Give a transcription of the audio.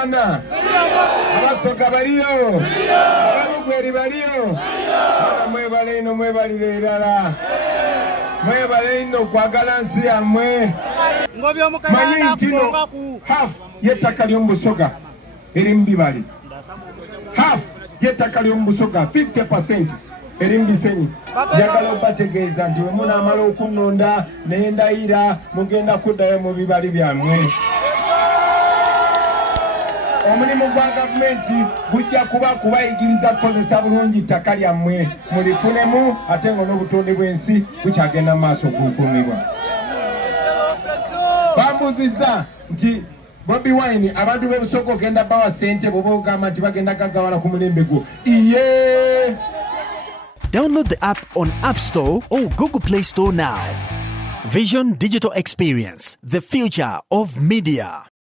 abana abasoga baliyo ababugweri baliyo mwebale ino mwebalire erala mwebale ino kwagala nsi yammwe manyi ntino half y'ettaka ly'omubusoga eri mu bibali half y'ettaka ly'omubusoga 50% eri mu bisenyi njagala okubategeeza nti we munaamala okunnonda naye ndayira mugenda kuddayo mu bibali byammwe. Omulimu gwa gavumenti gujja kuba kubayigiriza kukozesa bulungi ettaka lyammwe mulifunemu ate nga n'obutonde bw'ensi bukyagenda mu maaso okukuumibwa. Bambuzizza nti Bobi Wine abantu b'ebusoga ogenda bawa ssente bw'oba ogamba nti bagenda gaggawala ku mulembe gwo. Iye! Download the app on App Store or Google Play Store now. Vision Digital Experience, the future of media.